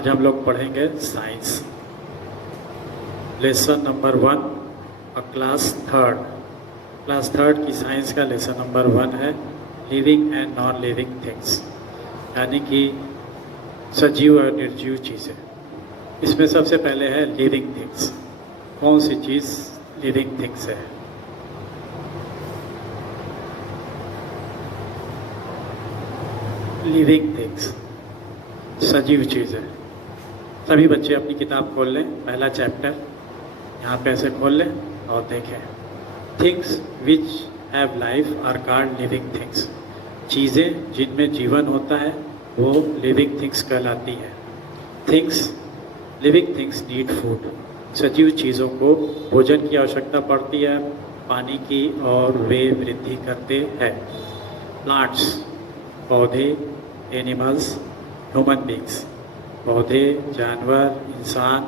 आज हम लोग पढ़ेंगे साइंस लेसन नंबर 1 और क्लास थर्ड की साइंस का लेसन नंबर 1 है living and non living things, यानी कि सजीव और निर्जीव चीज़ें। इसमें सबसे पहले है लिविंग थिंग्स। कौन सी चीज़ लिविंग थिंग्स है? लिविंग थिंग्स सजीव चीज़ें। सभी बच्चे अपनी किताब खोल लें, पहला चैप्टर यहाँ पे ऐसे खोल लें और देखें। Things which have life are called living things. चीज़ें जिनमें जीवन होता है वो लिविंग थिंग्स कहलाती हैं। Things living things need food. सजीव चीज़ों को भोजन की आवश्यकता पड़ती है, पानी की, और वे वृद्धि करते हैं। प्लांट्स पौधे, एनिमल्स, ह्यूमन बींग्स पौधे, जानवर, इंसान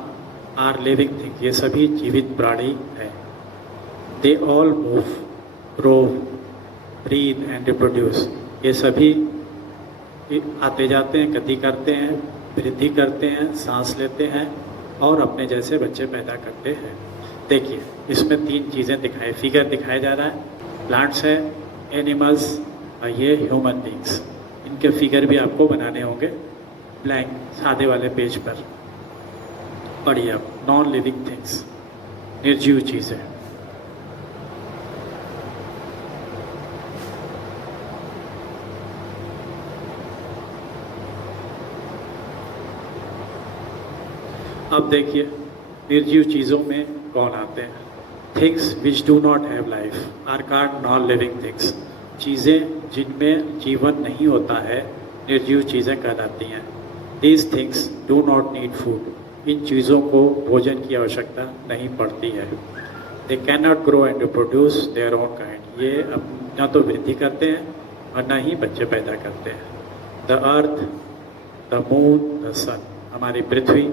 आर लिविंग थिंग, ये सभी जीवित प्राणी हैं। They all move, grow, breathe and reproduce. ये सभी आते जाते हैं, गति करते हैं, वृद्धि करते हैं, सांस लेते हैं और अपने जैसे बच्चे पैदा करते हैं। देखिए इसमें 3 चीज़ें फिगर दिखाया जा रहा है। प्लांट्स है, एनिमल्स और ये ह्यूमन बींग्स। इनके फिगर भी आपको बनाने होंगे ब्लैंक सादे वाले पेज पर। पढ़िए अब नॉन लिविंग थिंग्स, निर्जीव चीज़ें। अब देखिए निर्जीव चीज़ों में कौन आते हैं। Things which do not have life are called non living things. चीज़ें जिनमें जीवन नहीं होता है निर्जीव चीज़ें कहलाती हैं। These things do not need food. इन चीज़ों को भोजन की आवश्यकता नहीं पड़ती है। They can not grow and produce their own kind. ये न तो वृद्धि करते हैं और न ही बच्चे पैदा करते हैं। The earth, the moon, the sun, हमारी पृथ्वी,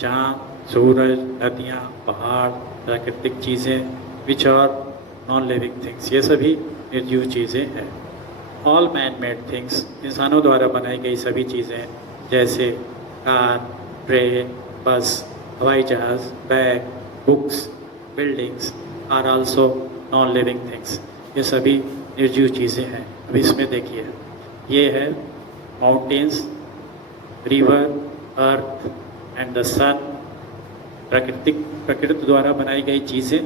चाँद, सूरज, नदियाँ, पहाड़, प्राकृतिक चीज़ें, which are non living things, ये सभी निर्जीव चीज़ें हैं। ऑल मैन मेड थिंग्स, इंसानों द्वारा बनाई गई सभी चीज़ें जैसे कार, ट्रेन, बस, हवाई जहाज़, bag, books, buildings are also non living things. ये सभी निर्जीव चीज़ें हैं। अब इसमें देखिए ये है mountains, river, earth and the sun. प्रकृति द्वारा बनाई गई चीज़ें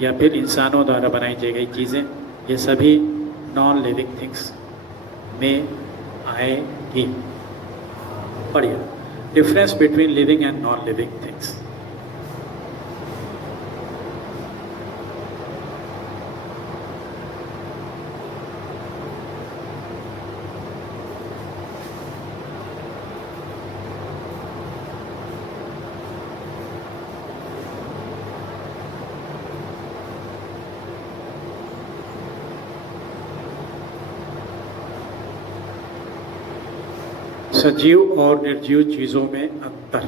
या फिर इंसानों द्वारा बनाई गई चीज़ें, ये सभी नॉन लिविंग थिंग्स में आएगी। पढ़िए difference between living and non living things. सजीव और निर्जीव चीज़ों में अंतर।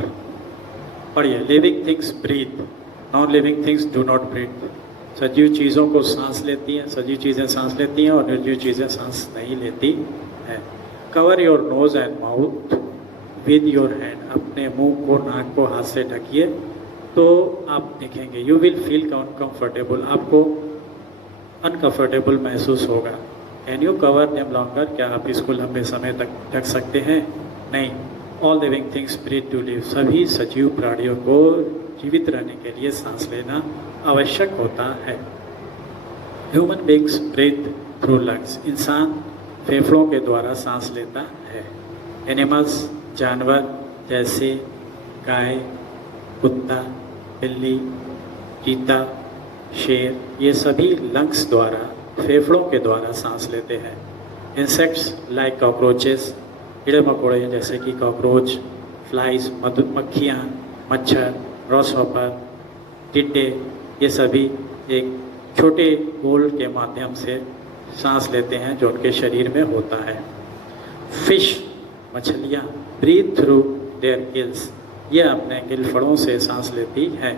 पढ़िए living things breathe, non living things do not breathe. सजीव चीज़ों को सांस लेती हैं, सजीव चीज़ें सांस लेती हैं और निर्जीव चीज़ें सांस नहीं लेती हैं। Cover your nose and mouth with your hand. अपने मुंह को, नाक को हाथ से ढकिए तो आप देखेंगे यू विल फील अनकम्फर्टेबल, आपको अनकम्फर्टेबल महसूस होगा। Can you cover them longer, क्या आप इसको लंबे समय तक ढक सकते हैं? नहीं। All living things breathe to live. सभी सजीव प्राणियों को जीवित रहने के लिए सांस लेना आवश्यक होता है। Human beings breathe through lungs. इंसान फेफड़ों के द्वारा सांस लेता है। एनिमल्स जानवर जैसे गाय, कुत्ता, बिल्ली, चीता, शेर, ये सभी लंग्स द्वारा, फेफड़ों के द्वारा सांस लेते हैं। इंसेक्ट्स लाइक कॉकरोचेस, कीड़े मकोड़े जैसे कि कॉकरोच, फ्लाइज, मक्खियाँ, मच्छर, ग्रॉसहॉपर, टिड्डे, ये सभी एक छोटे होल के माध्यम से सांस लेते हैं जो उनके शरीर में होता है। फिश मछलियाँ ब्रीथ थ्रू देयर गिल्स, ये अपने गिलफड़ों से सांस लेती हैं।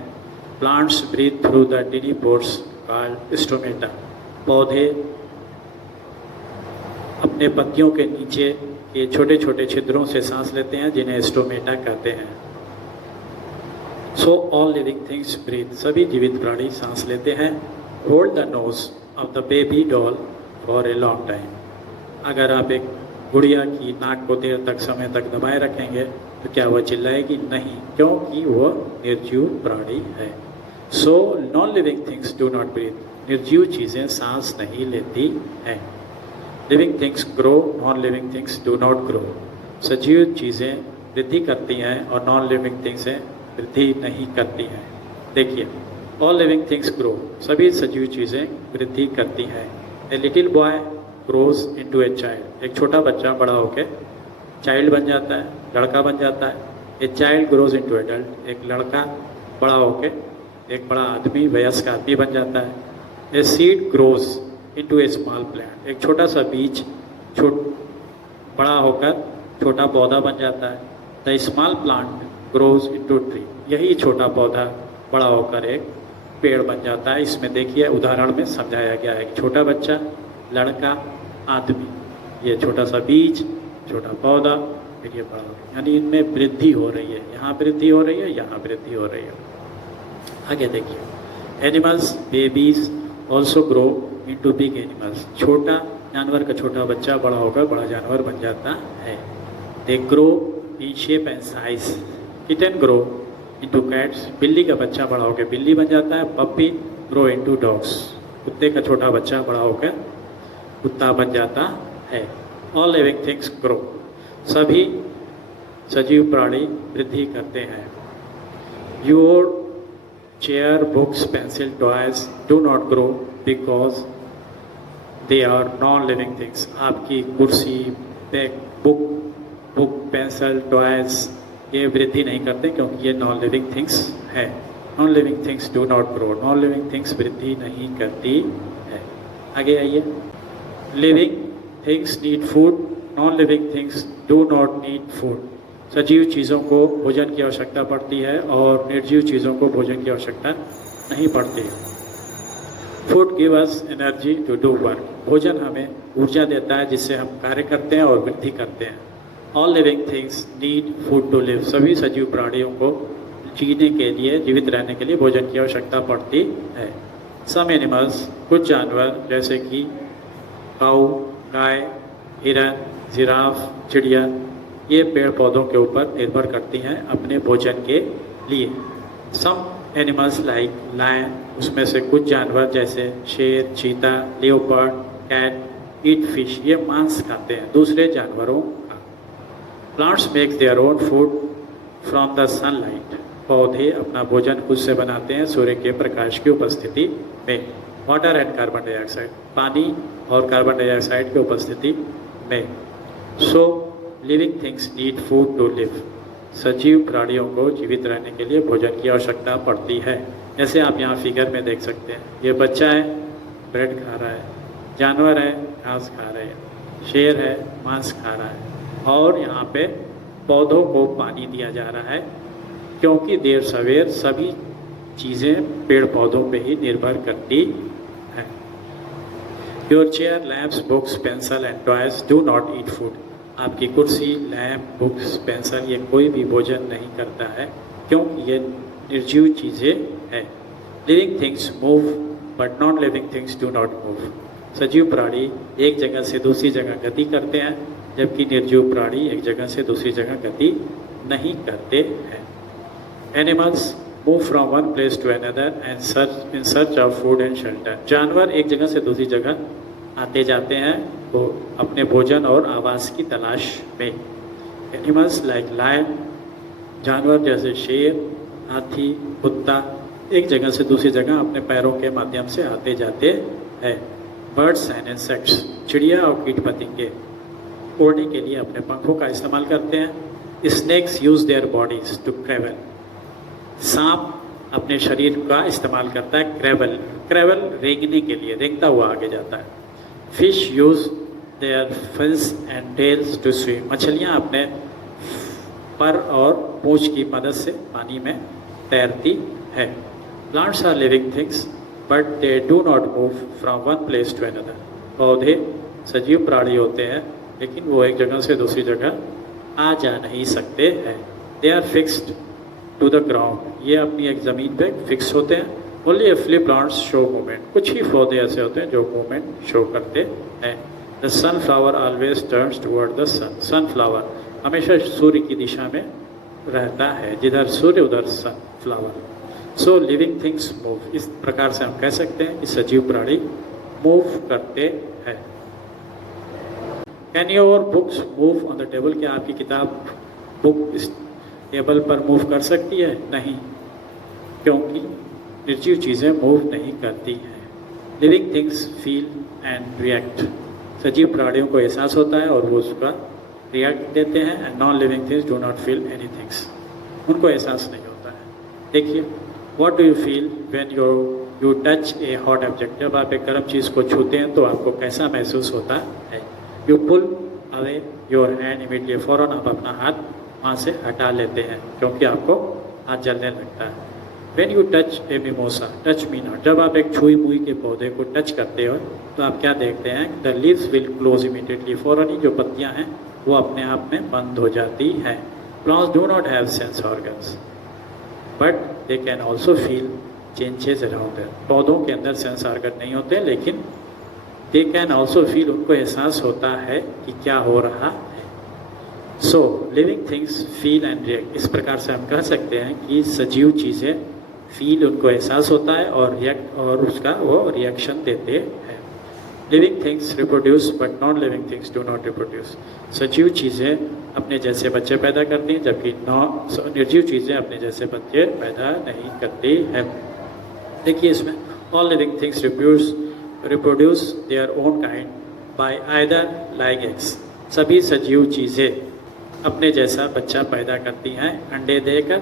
Plants breathe through the tiny pores called stomata. पौधे अपने पत्तियों के नीचे ये छोटे छोटे छिद्रों से सांस लेते हैं जिन्हें स्टोमेटा कहते हैं। So all living things breathe, सभी जीवित प्राणी सांस लेते हैं। Hold the nose of the baby doll for a long time, अगर आप एक गुड़िया की नाक को देर तक समय तक दबाए रखेंगे तो क्या वह चिल्लाएगी? नहीं, क्योंकि वह निर्जीव प्राणी है। So non living things do not breathe, निर्जीव चीज़ें सांस नहीं लेती हैं। Living things grow, non living things do not grow, सजीव चीज़ें वृद्धि करती हैं और नॉन लिविंग थिंग्सें वृद्धि नहीं करती हैं। देखिए, ऑल लिविंग थिंग्स ग्रो, सभी सजीव चीज़ें वृद्धि करती हैं। A little boy grows into a child, एक छोटा बच्चा बड़ा होकर चाइल्ड बन जाता है, लड़का बन जाता है। A child grows into adult, एक लड़का बड़ा होकर एक बड़ा आदमी, वयस्क आदमी बन जाता है। A seed grows into A small plant, एक छोटा सा बीज बड़ा होकर छोटा पौधा बन जाता है। The small plant grows into tree, यही छोटा पौधा बड़ा होकर एक पेड़ बन जाता है। इसमें देखिए उदाहरण में समझाया गया है कि छोटा बच्चा, लड़का, आदमी, ये छोटा सा बीज, छोटा पौधा, फिर ये बड़ा हो गया, यानी इनमें वृद्धि हो रही है। यहाँ वृद्धि हो रही है, यहाँ वृद्धि हो रही है। आगे देखिए, animals babies also grow into big animals, छोटा जानवर का छोटा बच्चा बड़ा होकर बड़ा जानवर बन जाता है। They grow in shape and size, kitten grow into cats, बिल्ली का बच्चा बड़ा होकर बिल्ली बन जाता है। पप्पी ग्रो इनटू डॉग्स, कुत्ते का छोटा बच्चा बड़ा होकर कुत्ता बन जाता है। ऑल लिविंग थिंग्स ग्रो, सभी सजीव प्राणी वृद्धि करते हैं। Your chair, books, pencil, toys do not grow because they are non living things, आपकी कुर्सी, बुक, पेंसिल, टॉयज ये वृद्धि नहीं करते क्योंकि ये नॉन लिविंग थिंग्स है। Non living things do not grow, non living things वृद्धि नहीं करती है। आगे आइए, living things need food, non living things do not need food, सजीव चीज़ों को भोजन की आवश्यकता पड़ती है और निर्जीव चीज़ों को भोजन की आवश्यकता नहीं पड़ती है। Food give us energy to do work, भोजन हमें ऊर्जा देता है जिससे हम कार्य करते हैं और वृद्धि करते हैं। All living things need food to live, सभी सजीव प्राणियों को जीने के लिए, जीवित रहने के लिए भोजन की आवश्यकता पड़ती है। सम एनिमल्स, कुछ जानवर जैसे कि काऊ, गाय, हिरन, जिराफ, चिड़िया, ये पेड़ पौधों के ऊपर निर्भर करती हैं अपने भोजन के लिए। सम एनिमल्स लाइक लायन, उसमें से कुछ जानवर जैसे शेर, चीता, लियोपर्ड, कैट ईट फिश, ये मांस खाते हैं दूसरे जानवरों का। Plants make their own food from the sunlight, पौधे अपना भोजन खुद से बनाते हैं सूर्य के प्रकाश की उपस्थिति में। वाटर एंड कार्बन डाइऑक्साइड, पानी और कार्बन डाइऑक्साइड की उपस्थिति में। So living things need food to live, सजीव प्राणियों को जीवित रहने के लिए भोजन की आवश्यकता पड़ती है। जैसे आप यहाँ फिगर में देख सकते हैं, ये बच्चा है ब्रेड खा रहा है, जानवर है घास खा रहे हैं, शेर है मांस खा रहा है, और यहाँ पे पौधों को पानी दिया जा रहा है क्योंकि देर सवेर सभी चीज़ें पेड़ पौधों पे ही निर्भर करती हैं। Your chair, lamps, books, pencil and toys do not eat food, आपकी कुर्सी, लैम्प, बुक्स, पेंसिल ये कोई भी भोजन नहीं करता है क्योंकि ये निर्जीव चीज़ें हैं। Living things move but not living things do not move, सजीव प्राणी एक जगह से दूसरी जगह गति करते हैं जबकि निर्जीव प्राणी एक जगह से दूसरी जगह गति नहीं करते हैं। Animals move from one place to another and in search of food and shelter, जानवर एक जगह से दूसरी जगह आते जाते हैं वो अपने भोजन और आवास की तलाश में। एनिमल्स लाइक लायन, जानवर जैसे शेर, हाथी, कुत्ता एक जगह से दूसरी जगह अपने पैरों के माध्यम से आते जाते हैं। बर्ड्स एंड इंसेक्ट्स, चिड़िया और कीट पतंगे उड़ने के लिए अपने पंखों का इस्तेमाल करते हैं। Snakes use their bodies to travel, सांप अपने शरीर का इस्तेमाल करता है क्रेवल रेंगने के लिए, रेंगता हुआ आगे जाता है। Fish use their fins and tails to swim, मछलियाँ अपने पर और पूंछ की मदद से पानी में तैरती है। Plants are living things but they do not move from one place to another, पौधे सजीव प्राणी होते हैं लेकिन वो एक जगह से दूसरी जगह आ जा नहीं सकते हैं। They are fixed to the ground, ये अपनी एक ज़मीन पे फिक्स होते हैं। Only a few plants show movement, कुछ ही पौधे ऐसे होते हैं जो मूवमेंट शो करते हैं। The sunflower always turns toward the sun, sunflower हमेशा सूर्य की दिशा में रहता है, जिधर सूर्य उधर सनफ्लावर। सो लिविंग थिंग्स मूव, इस प्रकार से हम कह सकते हैं कि सजीव प्राणी मूव करते हैं। Can your books move on the table, क्या आपकी किताब बुक इस टेबल पर मूव कर सकती है? नहीं, क्योंकि निर्जीव चीज़ें मूव नहीं करती हैं। Living things feel and react, सजीव प्राणियों को एहसास होता है और वो उसका रिएक्ट देते हैं। And non living things do not feel any things, उनको एहसास नहीं होता है। देखिए, what do you feel when you touch A hot object, जब आप एक गर्म चीज़ को छूते हैं तो आपको कैसा महसूस होता है? You pull away your hand immediately, फ़ौरन आप अपना हाथ वहाँ से हटा लेते हैं क्योंकि आपको हाथ जलने लगता है। When you touch A mimosa, touch me not, जब आप एक छुई मुई के पौधे को टच करते हो तो आप क्या देखते हैं? The leaves will close immediately, फ़ौरन ही जो पत्तियाँ हैं वो अपने आप में बंद हो जाती हैं। Plants do not have sense organs but they can also feel changes around them, पौधों के अंदर सेंस ऑर्गन नहीं होते लेकिन दे कैन ऑल्सो फील, उनको एहसास होता है कि क्या हो रहा है। So living things feel and react, इस प्रकार से हम कह सकते हैं कि सजीव चीज़ें फील, उनको एहसास होता है और रिएक्ट, और उसका वो रिएक्शन देते हैं। Living things reproduce but non living things do not reproduce, सजीव चीज़ें अपने जैसे बच्चे पैदा करती हैं जबकि निर्जीव चीज़ें अपने जैसे बच्चे पैदा नहीं करती हैं। देखिए इसमें all living things reproduce there own kind bye either lying eggs, सभी सजीव चीज़ें अपने जैसा बच्चा पैदा करती हैं अंडे देकर,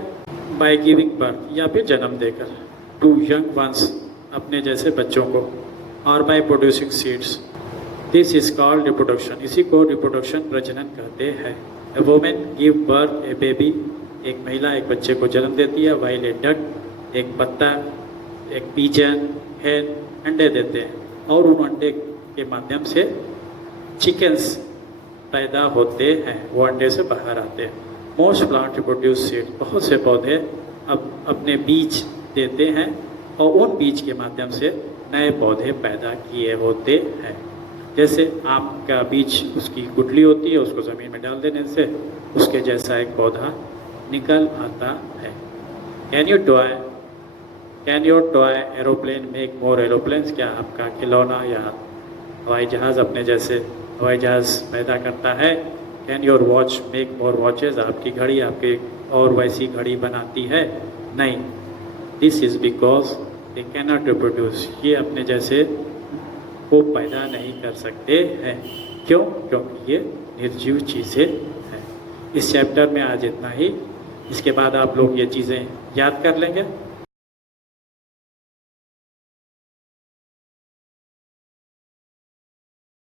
बाय गिविंग बर्थ या फिर जन्म देकर, टू यंग वंस अपने जैसे बच्चों को, और by producing seeds, this is called reproduction, इसी को रिप्रोडक्शन प्रजनन कहते हैं। A women give birth a baby, एक महिला एक बच्चे को जन्म देती है। वाइल ए डक, एक पत्ता, एक पीजन, हैन अंडे देते हैं और उन अंडे के माध्यम से चिकन्स पैदा होते हैं, वो अंडे से बाहर आते हैं। मोस्ट प्लांट रिप्रोड्यूस सीड, बहुत से पौधे अब अपने बीज देते हैं और उन बीज के माध्यम से नए पौधे पैदा किए होते हैं। जैसे आम का बीज, उसकी गुठली होती है, उसको ज़मीन में डाल देने से उसके जैसा एक पौधा निकल आता है। Can your toy aeroplane make more aeroplanes, क्या आपका खिलौना या हवाई जहाज़ अपने जैसे हवाई जहाज़ पैदा करता है? Can your watch make more watches, आपकी घड़ी आपके और वैसी घड़ी बनाती है? नहीं। This is because they can not reproduce, ये अपने जैसे को पैदा नहीं कर सकते हैं। क्यों? क्योंकि ये निर्जीव चीज़ें हैं। इस चैप्टर में आज इतना ही, इसके बाद आप लोग ये चीज़ें याद कर लेंगे।